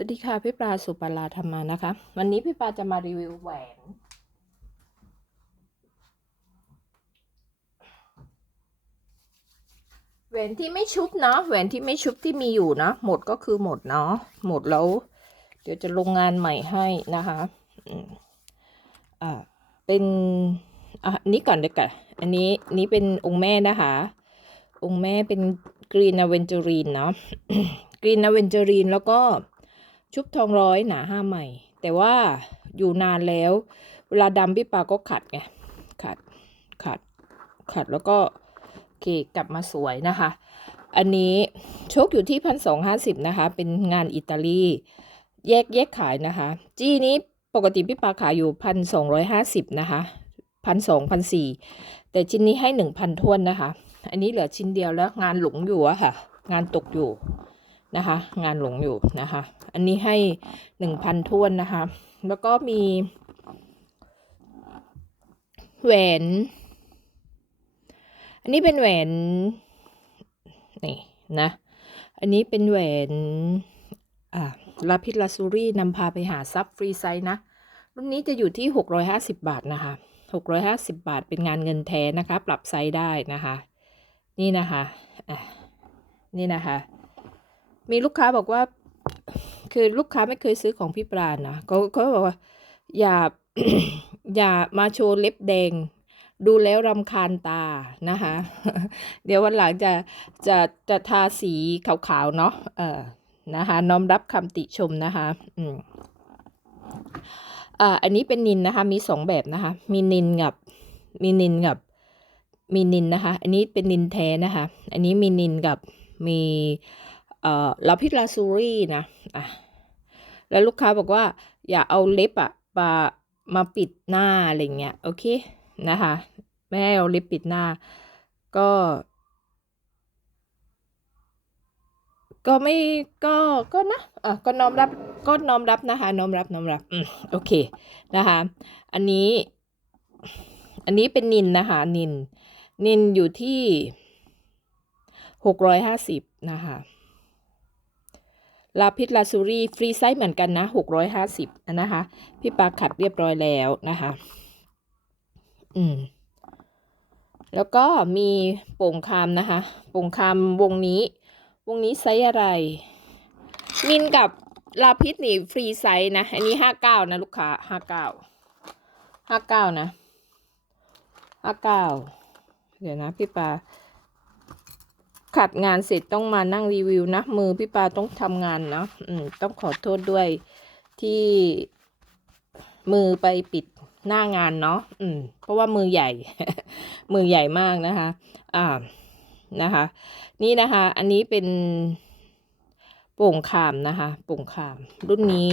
สวัสดีค่ะพี่ปลาสุปลาธรรมานะคะ วันนี้พี่ปลาจะมารีวิวแหวน แหวนที่ไม่ชุบเนาะแหวนที่ไม่ชุบที่มีอยู่เนาะหมดก็คือหมดเนาะหมดแล้ว เดี๋ยวจะลงงานใหม่ให้นะคะอ่าเป็นอะนี้ก่อนเด็กก่อนอันนี้นี้เป็นองค์แม่นะคะ องค์แม่เป็นกรีนอเวนเจอรีนเนาะกรีนอเวนเจอรีนแล้วก็ ชุบทองร้อยหนาห้าใหม่ แต่ว่าอยู่นานแล้ว เวลาดำพี่ปาก็ขัดไงขัดขัดขัดแล้วก็โอเคกลับมาสวยนะคะ อันนี้โชคอยู่ที่พันสองห้าสิบนะคะ เป็นงานอิตาลีแยกแยกขายนะคะ จี้นี้ปกติพี่ปาขายอยู่พันสองร้อยห้าสิบนะคะพันสองพันสี่แต่ชิ้นนี้ให้หนึ่งพันทวนนะคะ อันนี้เหลือชิ้นเดียวแล้วงานหลงอยู่อะค่ะ งานตกอยู่ นะคะ งานหลงอยู่นะคะ อันนี้ให้หนึ่งพันทวนนะคะ แล้วก็มี แหวน อันนี้เป็นแหวนนี่นะ อันนี้เป็นแหวนอ่าลาพิสลาซูรี่นำพาไปหาซับฟรีไซส์นะ รุ่นนี้จะอยู่ที่ 650 บาทนะคะ 650 บาทเป็นงานเงินแท้นะคะ ปรับไซส์ได้นะคะ นี่นะคะ อะ นี่นะคะ มีลูกค้าบอกว่า คือลูกค้าไม่เคยซื้อของพี่ปราณนะเขาเขาบอกว่า อย่าอย่ามาโชว์เล็บแดง ดูแล้วรำคาญตานะคะ เดี๋ยววันหลังจะจะจะทาสีขาวๆเนาะเออนะคะน้อมรับคำติชมนะคะ อืมอ่าอันนี้เป็นนินนะคะ มีสองแบบนะคะ มีนินกับ มีนินกับ มีนินนะคะ อันนี้เป็นนินแท้นะคะ อันนี้มีนินกับมี เอ่อลาพิลาซูรี่นะอะแล้วลูกค้าบอกว่า อย่าเอาเล็บอะมามาปิดหน้าอะไรเงี้ยโอเคนะคะไม่ให้เอาล็บปิดหน้า ก็ ก็ไม่ก็ก็นะอะก็น้อมรับก็น้อมรับนะคะน้อมรับน้อมรับอืมโอเคนะคะ อันนี้ อันนี้เป็นนินนะคะนิน นินอยู่ที่หกร้อยห้าสิบนะคะ ลาพิสลาซูรี่ฟรีไซส์เหมือนกันนะหกร้อยห้าสิบนะคะ พี่ปาขัดเรียบร้อยแล้วนะคะ อืม แล้วก็มีโป่งคามนะคะ โป่งคามวงนี้ วงนี้ไซส์อะไรนินกับลาพิษนี่ฟรีไซส์นะ อันนี้ห้าเก้านะลูกค้าห้าเก้าห้าเก้านะห้าเก้าเดี๋ยวนะพี่ปา ขัดงานเสร็จต้องมานั่งรีวิวนะ มือพี่ปาต้องทำงานเนาะอืมต้องขอโทษด้วยที่มือไปปิดหน้างานเนาะอืม เพราะว่ามือใหญ่ มือใหญ่มากนะคะ อ่านะคะ นี่นะคะ อันนี้เป็นโป่งขามนะคะโป่งขาม รุ่นนี้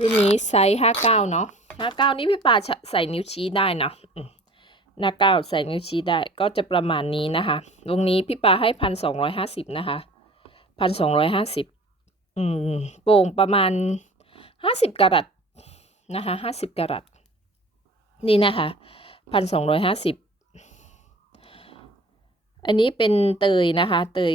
รุ่นนี้ไซส์ห้าเก้าเนาะห้าเก้านี้พี่ปาใส่นิ้วชี้ได้นะอืม หน้าเก้าใส่นิ้วชี้ได้ก็จะประมาณนี้นะคะ วงนี้พี่ปาให้พันสองร้อยห้าสิบนะคะพันสองร้อยห้าสิบอืมโป่งประมาณห้าสิบกะรัตนะคะห้าสิบกะรัตนี่นะคะพันสองร้อยห้าสิบอันนี้เป็นเตยนะคะ เตย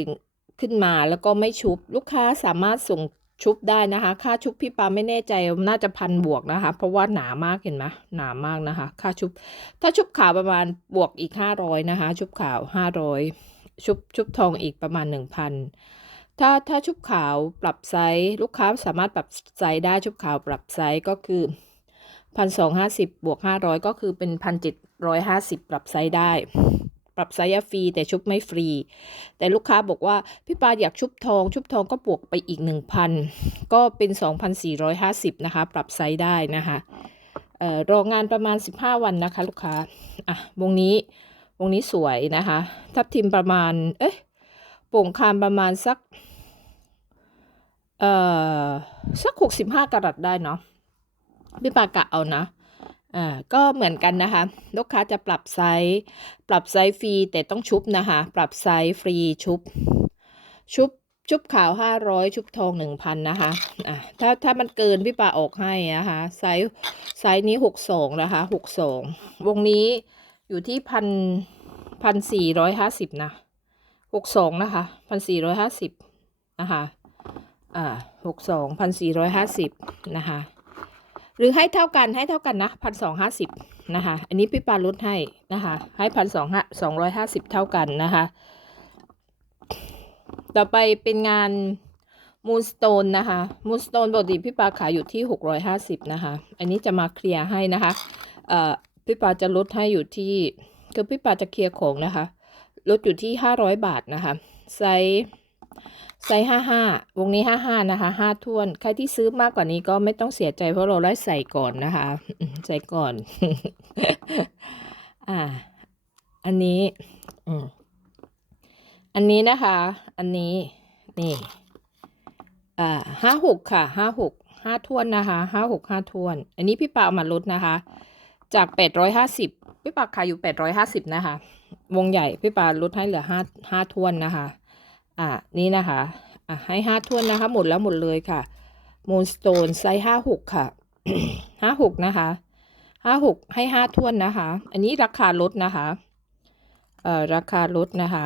ขึ้นมาแล้วก็ไม่ชุบลูกค้าสามารถส่ง ชุบได้นะคะ ค่าชุบพี่ปาไม่แน่ใจน่าจะพันบวกนะคะ เพราะว่าหนามากเห็นไหมหนามากนะคะ ค่าชุบ ถ้าชุบขาวประมาณบวกอีกห้าร้อยนะคะ ชุบขาวห้าร้อยชุบชุบทองอีกประมาณหนึ่งพันถ้าถ้าชุบขาวปรับไซส์ลูกค้าสามารถปรับไซส์ได้ชุบขาวปรับไซส์ก็คือพันสองห้าสิบบวกห้าร้อยก็คือเป็นพันเจ็ดร้อยห้าสิบปรับไซส์ได้ ปรับไซส์ฟรีแต่ชุบไม่ฟรี แต่ลูกค้าบอกว่าพี่ปาอยากชุบทอง ชุบทองก็บวกไปอีก 1,000 ก็เป็น 2,450 นะคะ ปรับไซส์ได้นะคะเอ่อรองานประมาณ 15 วันนะคะ ลูกค้าอะวงนี้วงนี้สวยนะคะ ทับทิมประมาณ เอ๊ะโป่งคามประมาณสัก เอ่อ สัก65กะรัตได้เนาะพี่ปากะเอานะ อ่าก็เหมือนกันนะคะ ลูกค้าจะปรับไซส์ปรับไซส์ฟรีแต่ต้องชุบนะคะ ปรับไซส์ฟรีชุบ ชุบชุบขาวห้าร้อยชุบทองหนึ่งพันนะคะ อ่าถ้า ถ้ามันเกิน พี่ปาออกให้นะคะ ไซส์ ไซส์นี้หกสองนะคะหกสองวงนี้อยู่ที่พันพันสี่ร้อยห้าสิบนะหกสองนะคะพันสี่ร้อยห้าสิบนะคะ อ่าหกสองพันสี่ร้อยห้าสิบนะคะ หรือให้เท่ากันให้เท่ากันนะพันสองห้าสิบนะคะ อันนี้พี่ปาลดให้นะคะ ให้พันสองห้าสองร้อยห้าสิบเท่ากันนะคะ ต่อไปเป็นงานมูนสโตนนะคะมูนสโตนปกติพี่ปาขายอยู่ที่หกร้อยห้าสิบนะคะ อันนี้จะมาเคลียร์ให้นะคะเอ่อพี่ปาจะลดให้อยู่ที่คือพี่ปาจะเคลียร์ของนะคะลดอยู่ที่ห้าร้อยบาทนะคะไซส์ ไซส์ห้าห้าวงนี้ห้าห้านะคะห้าท่วน ใครที่ซื้อมากกว่านี้ก็ไม่ต้องเสียใจเพราะเราได้ใส่ก่อนนะคะ ใส่ก่อน อ่า อันนี้ อืมอันนี้นะคะ อันนี้ นี่ อ่าห้าหกค่ะห้าหกห้าท่วนนะคะห้าหกห้าท่วน อันนี้พี่ปาเอามาลดนะคะ จากแปดร้อยห้าสิบพี่ปาขายอยู่แปดร้อยห้าสิบนะคะ วงใหญ่พี่ปาลดให้เหลือห้าห้าท่วนนะคะ อ่านี่นะคะอะให้ห้าทวนนะคะ หมดแล้วหมดเลยค่ะมูนสโตนไซส์ห้าหกค่ะห้าหกนะคะห้าหกให้ห้าทวนนะคะ อันนี้ราคาลดนะคะเอ่อราคาลดนะคะ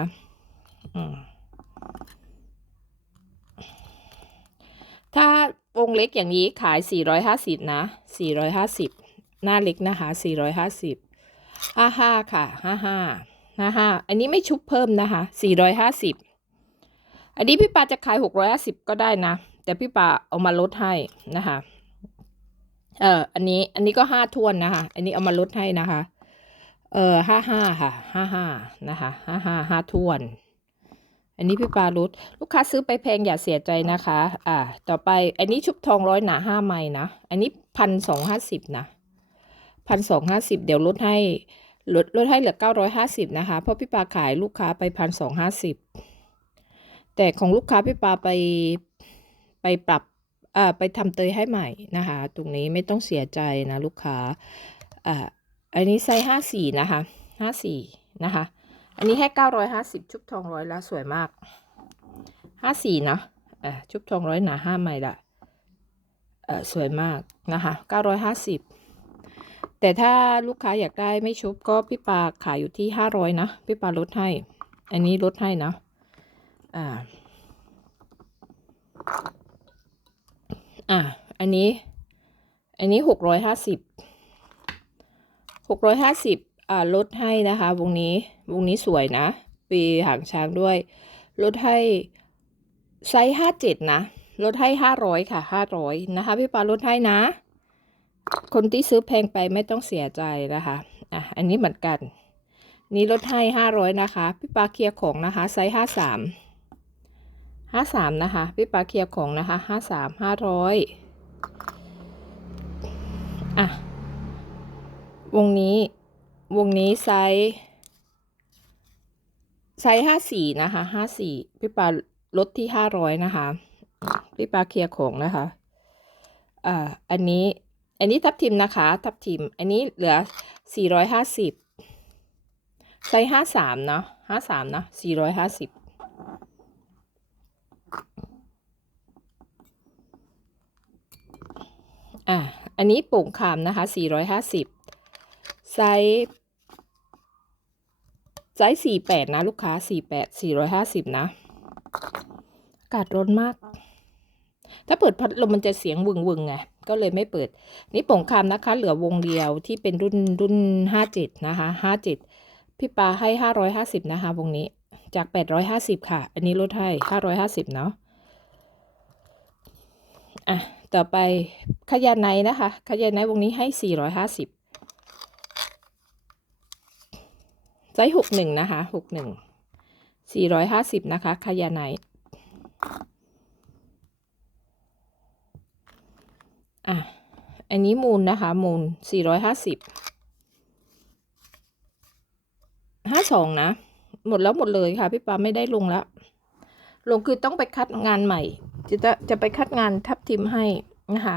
ถ้าวงเล็กอย่างนี้ขาย 450 นะ 450 หน้าเล็กนะคะ 450 55 ค่ะ 55 55 อันนี้ไม่ชุบเพิ่มนะคะ 450 อันนี้พี่ปาจะขาย650ก็ได้นะ แต่พี่ปาเอามาลดให้นะคะเอออันนี้ อันนี้ก็ห้าทวนนะคะ อันนี้เอามาลดให้นะคะ เออห้าห้าค่ะห้าห้านะคะห้าห้าห้าทวน อันนี้พี่ปาลดลูกค้าซื้อไปแพงอย่าเสียใจนะคะ อ่า ต่อไป อันนี้ชุบทองร้อยหนาห้าไม้นะ อันนี้พันสองห้าสิบนะพันสองห้าสิบเดี๋ยวลดให้ลดลดให้เหลือเก้าร้อยห้าสิบนะคะ เพราะพี่ปาขายลูกค้าไปพันสองห้าสิบ แต่ของลูกค้าพี่ปาไปไปปรับอ่าไปทำเตยให้ใหม่นะคะ ตรงนี้ไม่ต้องเสียใจนะลูกค้าอ่าอันนี้ไซส์ห้าสี่นะคะห้าสี่นะคะ อันนี้ให้เก้าร้อยห้าสิบชุบทองร้อยละสวยมากห้าสี่นะอ่าชุบทองร้อยหนาห้าไม้ละเอ่อสวยมากนะคะเก้าร้อยห้าสิบแต่ถ้าลูกค้าอยากได้ไม่ชุบก็พี่ปาขายอยู่ที่ห้าร้อยนะพี่ปาลดให้ อันนี้ลดให้นะ อ่า อะอันนี้ อันนี้หกร้อยห้าสิบหกร้อยห้าสิบอ่า ลดให้นะคะ วงนี้ วงนี้สวยนะ ปีหางช้างด้วย ลดให้ไซส์ห้าเจ็ดนะ ลดให้ห้าร้อยค่ะห้าร้อยนะคะ พี่ปาลดให้นะ คนที่ซื้อแพงไปไม่ต้องเสียใจนะคะ อะ อันนี้เหมือนกัน นี้ลดให้ห้าร้อยนะคะ พี่ปาเคลียร์ของนะคะ ไซส์ห้าสาม ห้าสามนะคะ พี่ปาเคลียร์ของนะคะห้าสามห้าร้อยอะ วงนี้ วงนี้ไซส์ไซส์ห้าสี่นะคะห้าสี่พี่ปาลดที่ห้าร้อยนะคะ พี่ปาเคลียร์ของนะคะ อ่า อันนี้ อันนี้ทับทิมนะคะ ทับทิม อันนี้เหลือสี่ร้อยห้าสิบไซส์ห้าสามเนาะห้าสามนะสี่ร้อยห้าสิบ อะอันนี้โป่งขามนะคะ 450 ไซส์ไซส์48 นะ ลูกค้า 48 450 นะ อากาศร้อนมาก ถ้าเปิดพัดลมมันจะเสียงวึงวึงไง ก็เลยไม่เปิด นี่โป่งคามนะคะ เหลือวงเดียวที่เป็นรุ่นรุ่น 57 นะคะ 57 พี่ปาให้ 550 นะคะ วงนี้ จาก 850 ค่ะ อันนี้ลดให้ 550 เนาะอะ ต่อไปขยาไนนะคะขยาไนวงนี้ให้สี่ร้อยห้าสิบไซส์หกหนึ่งนะคะหกหนึ่งสี่ร้อยห้าสิบนะคะขายาไนอะ อันนี้มูลนะคะ มูลสี่ร้อยห้าสิบห้าสองนะ หมดแล้วหมดเลยค่ะ พี่ปาไม่ได้ลงแล้ว ลงคือต้องไปคัดงานใหม่ จะจะไปคัดงานทับทิมให้นะคะ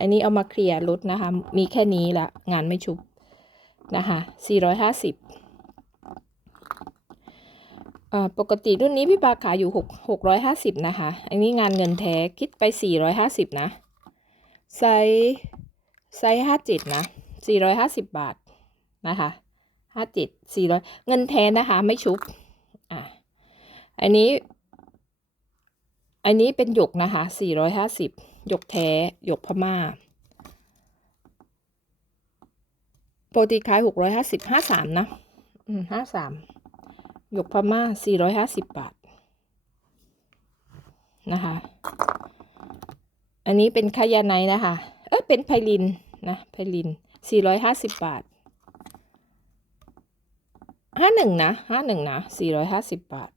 อันนี้เอามาเคลียร์รถนะคะ มีแค่นี้ละงานไม่ชุบนะคะ450อ่าปกติรุ่นนี้พี่ปาขายอยู่6 650 นะคะ อันนี้งานเงินแท้คิดไป 450 นะไซส์ไซส์57 นะ 450 บาทนะคะ57 400 เงินแท้นะคะไม่ชุบอะอันนี้ อันนี้เป็นหยกนะคะสี่ร้อยห้าสิบหยกแท้หยกพม่าโปกติขายหกร้อยห้าสิบห้าสามนะ อืมห้าสามหยกพม่าสี่ร้อยห้าสิบบาท นะคะ อันนี้เป็นคายาไนนะคะ เอ้ยเป็นไพลินนะ ไพลินสี่ร้อยห้าสิบบาทห้าหนึ่งนะห้าหนึ่งนะสี่ร้อยห้าสิบบาท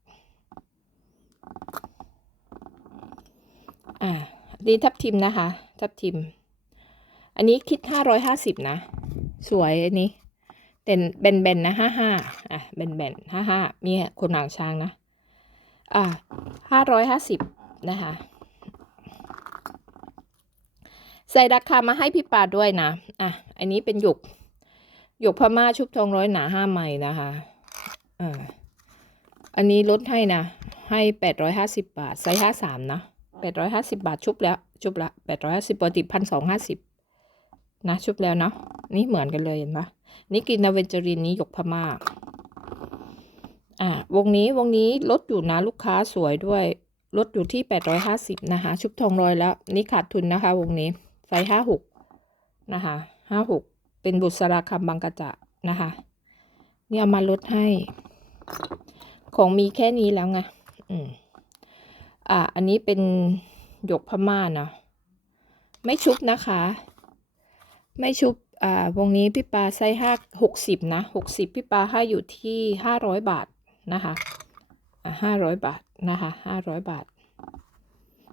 อ่าดีทับทิมนะคะ ทับทิม อันนี้คิดห้าร้อยห้าสิบนะ สวยอันนี้แต่แบนๆนะห้าห้าอะแบนๆห้าห้ามีคนหางช้างนะ อ่าห้าร้อยห้าสิบนะคะ ใส่ราคามาให้พี่ปาด้วยนะ อะ อันนี้เป็นหยกหยกพม่าชุบทองร้อยหนาห้าไม้นะคะอ่าอันนี้ลดให้นะ ให้แปดร้อยห้าสิบบาท ไซส์ห้าสามนะ แปดร้อยห้าสิบาทชุบแล้ว ชุบละแปดร้อยห้าสิบปกติพันสองห้าสิบนะชุบแล้วเนาะนี่เหมือนกันเลยเห็นปะนี่กินนาเวนจารินนี้หยกพม่าอ่าวงนี้วงนี้ลดอยู่นะลูกค้าสวยด้วยลดอยู่ที่แปดร้อยห้าสิบนะคะ ชุบทองร้อยแล้ว นี่ขาดทุนนะคะ วงนี้ไซส์ห้าหกนะคะห้าหกเป็นบุษราคำบางกระจะนะคะนี่เอามาลดให้ ของมีแค่นี้แล้วไง อืม อ่าอันนี้เป็นหยกพม่าเนาะไม่ชุบนะคะ ไม่ชุบอ่าวงนี้พี่ปลาไซส์ห้าหกสิบนะหกสิบพี่ปลาให้อยู่ที่ห้าร้อยบาทนะคะอ่าห้าร้อยบาทนะคะห้าร้อยบาท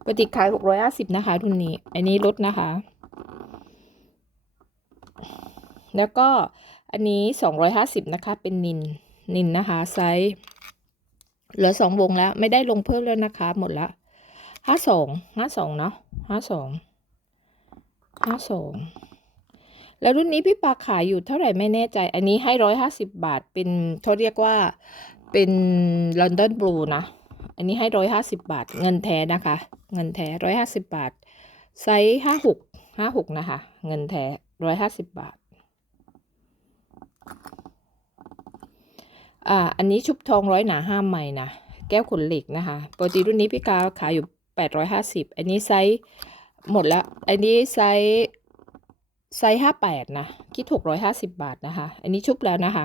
ปกติขายหกร้อยห้าสิบนะคะทุนนี้ อันนี้ลดนะคะ แล้วก็อันนี้สองร้อยห้าสิบนะคะเป็นนินนินนะคะไซส์ เหลือสองวงแล้วไม่ได้ลงเพิ่มแล้วนะคะ หมดละห้าสองห้าสองเนาะห้าสองห้าสองแล้วรุ่นนี้พี่ปาขายอยู่เท่าไหร่ไม่แน่ใจ อันนี้ให้ร้อยห้าสิบบาทเป็นเขาเรียกว่าเป็นลอนดอนบลูนะ อันนี้ให้ร้อยห้าสิบบาท เงินแท้นะคะ เงินแท้ร้อยห้าสิบบาท ไซส์ห้าหกห้าหกนะคะ เงินแท้ร้อยห้าสิบบาท อ่าอันนี้ชุบทองร้อยหนาห้าใหม่นะแก้วขนเหล็กนะคะปกติรุ่นนี้พี่กาขายอยู่แปดร้อยห้าสิบอันนี้ไซส์หมดแล้ว อันนี้ไซส์ไซส์ห้าแปดนะคิดหกร้อยห้าสิบบาทนะคะ อันนี้ชุบแล้วนะคะ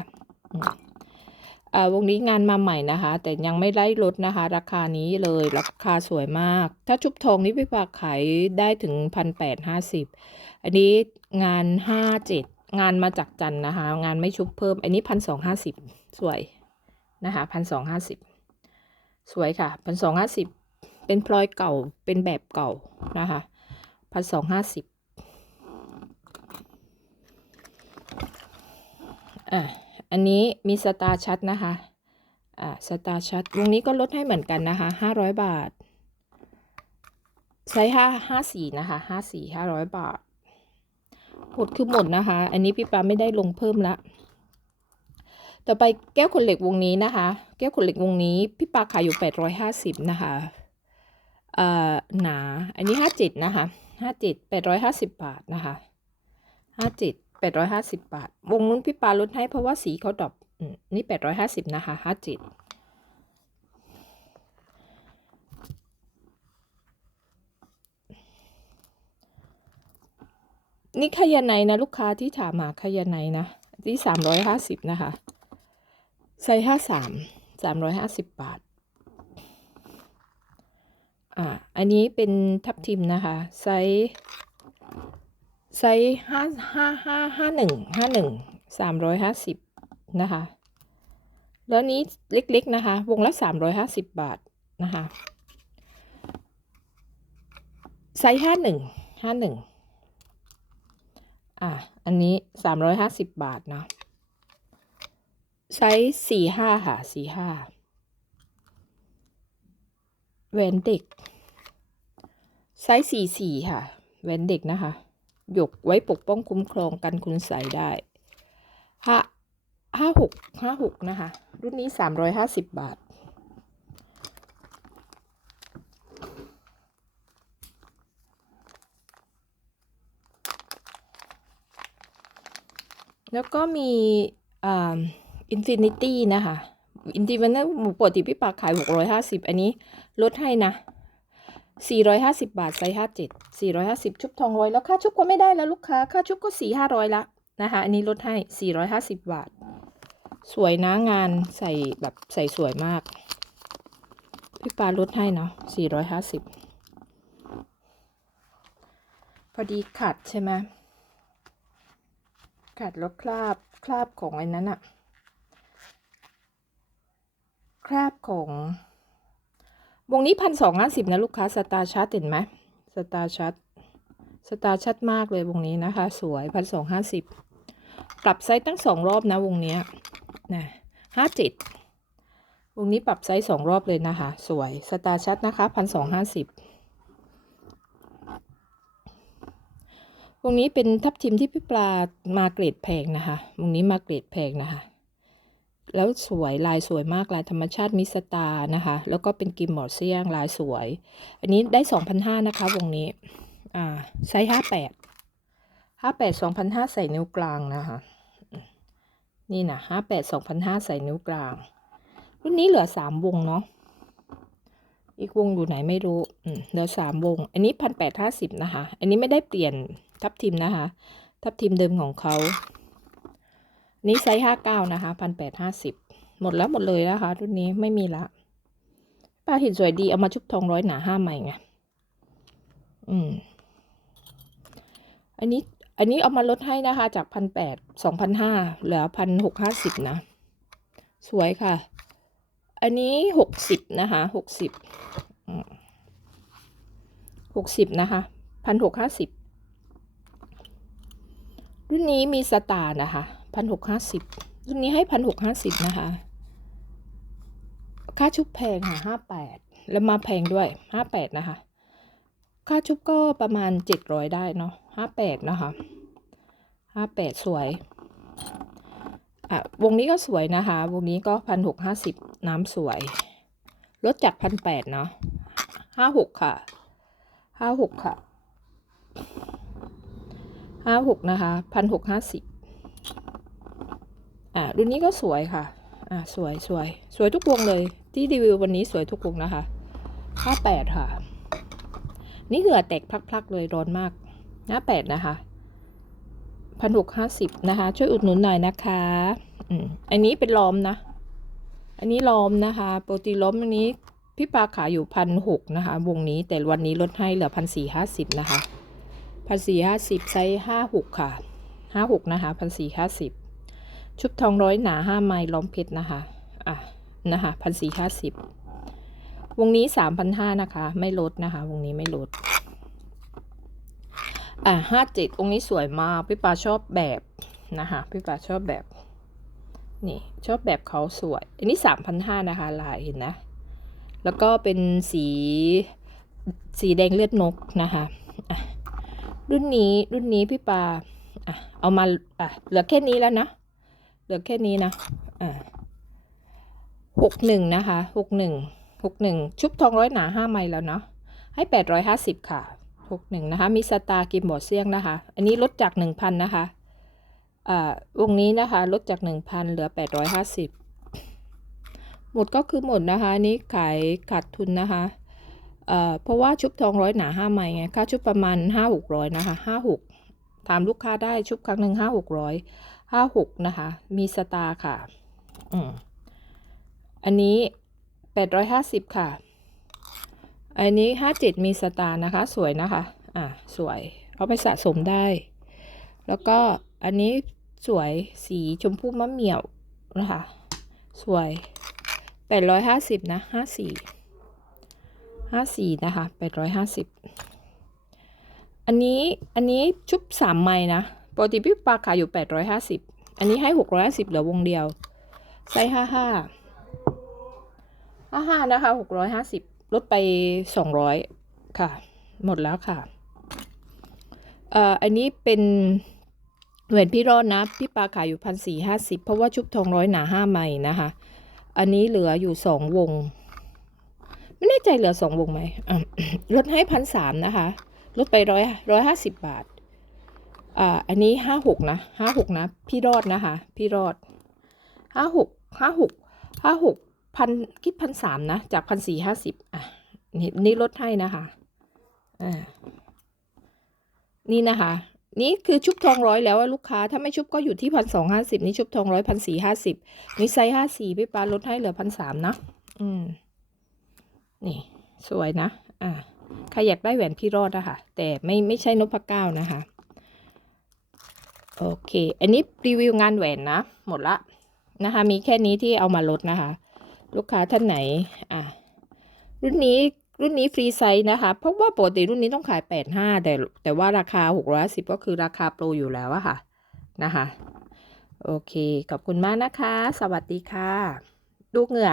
อ่าวงนี้งานมาใหม่นะคะ แต่ยังไม่ไล่ลดนะคะ ราคานี้เลยราคาสวยมาก ถ้าชุบทองนี้พี่ปาขายได้ถึงพันแปดห้าสิบอันนี้งานห้าเจ็ดงานมาจากจันนะคะ งานไม่ชุบเพิ่ม อันนี้พันสองห้าสิบ สวยนะคะพันสองห้าสิบสวยค่ะพันสองห้าสิบเป็นพลอยเก่าเป็นแบบเก่านะคะพันสองห้าสิบอะอันนี้มีสตาร์ชัดนะคะอ่าสตาร์ชัดวงนี้ก็ลดให้เหมือนกันนะคะห้าร้อยบาทใช้ห้าห้าสี่นะคะห้าสี่ห้าร้อยบาทหมดคือหมดนะคะ อันนี้พี่ปาไม่ได้ลงเพิ่มละ ต่อไปแก้วขนเหล็กวงนี้นะคะ แก้วขนเหล็กวงนี้ พี่ปาขายอยู่แปดร้อยห้าสิบนะคะเอ่อหนา อันนี้ห้าจ็ดนะคะห้าเจ็ดแปดร้อยห้าสิบบาทนะคะห้าเจ็ดแปดร้อยห้าสิบบาท วงนู้นพี่ปาลดให้เพราะว่าสีเขาดรอปอืมนี่แปดร้อยห้าสิบนะคะห้าจ็ดนี่ขยาไนนะ ลูกค้าที่ถามมาขยาไนนะ ที่สามร้อยห้าสิบนะคะ ไซส์ห้าสามสามร้อยห้าสิบบาท อ่า อันนี้เป็นทับทิมนะคะ ไซส์ไซส์ห้าห้าห้าห้าหนึ่งห้าหนึ่งสามร้อยห้าสิบนะคะ แล้วนี้เล็กๆนะคะ วงละสามร้อยห้าสิบบาทนะคะ ไซส์ห้าหนึ่งห้าหนึ่งอะอันนี้สามร้อยห้าสิบบาทเนาะ ไซส์สี่ห้าค่ะสี่ห้าแหวนเด็ก ไซส์สี่สี่ค่ะ แหวนเด็กนะคะ หยกไว้ปกป้องคุ้มครองกันคุณใส่ได้ห้าห้าหกห้าหกนะคะ รุ่นนี้สามร้อยห้าสิบบาท แล้วก็มีอ่า อินฟินิตี้นะคะอินฟินิตี้ปกติพี่ปาขายหกร้อยห้าสิบอันนี้ลดให้นะ 450 บาทไซส์57 450 ชุบทองร้อยแล้วค่าชุบก็ไม่ได้แล้วลูกค้า ค่าชุบก็ 4 500 ละนะคะ อันนี้ลดให้ 450 บาท สวยนะงานใส่แบบใส่สวยมาก พี่ปาลดให้เนาะ 450 พอดีขัดใช่ไหมขัดแล้วคราบคราบของไอ้นั้นอะ คราบของ วงนี้พันสองห้าสิบนะลูกค้าสตาร์ชัดเห็นไหมสตาร์ชัดสตาร์ชัดมากเลยวงนี้นะคะ สวยพันสองห้าสิบปรับไซส์ตั้งสองรอบนะวงนี้นะห้าจ็ดวงนี้ปรับไซส์สองรอบเลยนะคะ สวยสตาร์ชัดนะคะพันสองห้าสิบวงนี้เป็นทับทิมที่พี่ปลามาเกรดแพงนะคะวงนี้มาเกรดแพงนะคะ แล้วสวยลายสวยมากลายธรรมชาติมิสตานะคะ แล้วก็เป็นกิมบอร์ดเซียงลายสวย อันนี้ได้สองพันห้านะคะวงนี้ อ่าไซส์ห้าแปดห้าแปดสองพันห้าใส่นิ้วกลางนะคะ นี่นะห้าแปดสองพันห้าใส่นิ้วกลาง รุ่นนี้เหลือสามวงเนาะอีกวงอยู่ไหนไม่รู้เหลือสามวง อันนี้พันแปดห้าสิบนะคะ อันนี้ไม่ได้เปลี่ยนทับทิมนะคะ ทับทิมเดิมของเขา นี่ไซส์ห้าเก้านะคะพันแปดห้าสิบหมดแล้วหมดเลยนะคะรุ่นนี้ไม่มีละป้าห็นสวยดีเอามาชุบทองร้อยหนาห้าใหม่ไงอืม อันนี้อันนี้เอามาลดให้นะคะ จากพันแปดสองพันห้าเหลือพันหกห้าสิบนะ สวยค่ะ อันนี้หกสิบนะคะหกสิบหกสิบนะคะพันหกห้าสิบรุ่นนี้มีสตาร์นะคะ พันหกห้าสิบรุ่นนี้ให้พันหกห้าสิบนะคะ ค่าชุบแพงค่ะห้าแปดแล้วมาแพงด้วยห้าแปดนะคะ ค่าชุบก็ประมาณเจ็ดร้อยได้เนาะห้าแปดนะคะห้าแปดสวย อะ วงนี้ก็สวยนะคะ วงนี้ก็พันหกห้าสิบน้ำสวย ลดจากพันแปดเนาะห้าหกค่ะห้าหกค่ะห้าหกนะคะพันหกห้าสิบ อะรุ่นนี้ก็สวยค่ะอะสวยสวยสวยทุกวงเลย ที่รีวิววันนี้สวยทุกวงนะคะห้าแปดค่ะ นี่เหงื่อแตกพลักๆเลยร้อนมากห้าแปดนะคะพันหกห้าสิบนะคะ ช่วยอุดหนุนหน่อยนะคะอืมอันนี้เป็นล้อมนะ อันนี้ล้อมนะคะโปรตีล้อมอันนี้พี่ปลาขายอยู่พันหกนะคะ วงนี้แต่วันนี้ลดให้เหลือพันสี่ห้าสิบนะคะพันสี่ห้าสิบไซส์ห้าหกค่ะห้าหกนะคะพันสี่ห้าสิบ ชุบทองร้อยหนาห้าไมล์ล้อมเพชรนะคะอะนะคะพันสี่ห้าสิบวงนี้สามพันห้านะคะ ไม่ลดนะคะ วงนี้ไม่ลดอะห้าเจ็ดองค์นี้สวยมากพี่ปาชอบแบบนะคะพี่ปาชอบแบบนี่ชอบแบบเขาสวย อันนี้สามพันห้านะคะลายเห็นนะ แล้วก็เป็นสีสีแดงเลือดนกนะคะอะรุ่นนี้รุ่นนี้พี่ปาอะเอามาอะเหลือแค่นี้แล้วนะ ลือแค่นี้นะอะหกหนึ่งนะคะหกหนึ่งหกหนึ่งชุบทองร้อยหนาห้าไมล์แล้วเนาะให้แปดร้อยห้าสิบค่ะหกหนึ่งนะคะมีสตาร์กิมบอร์ดเซียงนะคะ อันนี้ลดจากหนึ่งพันนะคะอ่าวงนี้นะคะลดจากหนึ่งพันเหลือแปดร้อยห้าสิบหมดก็คือหมดนะคะนี้ขายขาดทุนนะคะเอ่อเพราะว่าชุบทองร้อยหนาห้าไม้ไงค่าชุบประมาณห้าหกร้อยนะคะห้าหกถามลูกค้าได้ชุบครั้งหนึ่งห้าหกร้อย ห้าหกนะคะ มีสตาร์ค่ะ อืม อันนี้แปดร้อยห้าสิบค่ะ อันนี้ห้าเจ็ดมีสตาร์นะคะ สวยนะคะ อ่า สวย เอาไปสะสมได้ แล้วก็อันนี้สวยสีชมพูมะเหมี่ยวนะคะ สวยแปดร้อยห้าสิบนะห้าสี่ห้าสี่นะคะแปดร้อยห้าสิบอันนี้ อันนี้ชุบสามไม้นะ ปกติพี่ปลาขายอยู่แปดร้อยห้าสิบอันนี้ให้หกร้อยห้าสิบเหลือวงเดียว ไซส์ห้าห้าห้าห้านะคะหกร้อยห้าสิบลดไปสองร้อยค่ะ หมดแล้วค่ะเอ่ออันนี้เป็นแหวนพี่รอดนะ พี่ปลาขายอยู่พันสี่ห้าสิบเพราะว่าชุบทองร้อยหนาห้าไม้นะคะ อันนี้เหลืออยู่สองวง ไม่แน่ใจเหลือสองวงไหมลดให้พันสามนะคะ ลดไปร้อยร้อยห้าสิบบาท อ่าอันนี้ห้าหกนะห้าหกนะ พี่รอดนะคะ พี่รอดห้าหกห้าหกห้าหกพันคิดพันสามนะ จากพันสี่ห้าสิบอะนี่นี่ลดให้นะคะอ่านี่นะคะ นี่คือชุบทองร้อยแล้วลูกค้า ถ้าไม่ชุบก็อยู่ที่พันสองห้าสิบนี่ชุบทองร้อยพันสี่ห้าสิบนี่ไซส์ห้าสี่พี่ปาลดให้เหลือพันสามนะอืมนี่ สวยนะ อ่าใครอยากได้แหวนพี่รอดอะค่ะ แต่ไม่ไม่ใช่นพเก้านะคะ โอเค อันนี้รีวิวงานแหวนนะ หมดละนะคะ มีแค่นี้ที่เอามาลดนะคะ ลูกค้าท่านไหน อะ รุ่นนี้รุ่นนี้ฟรีไซส์นะคะ เพราะว่าปกติรุ่นนี้ต้องขาย 85 แต่แต่ว่าราคา 610 ก็คือราคาโปรอยู่แล้วอะค่ะ นะคะ โอเค ขอบคุณมากนะคะ สวัสดีค่ะ ลูกเหงื่อ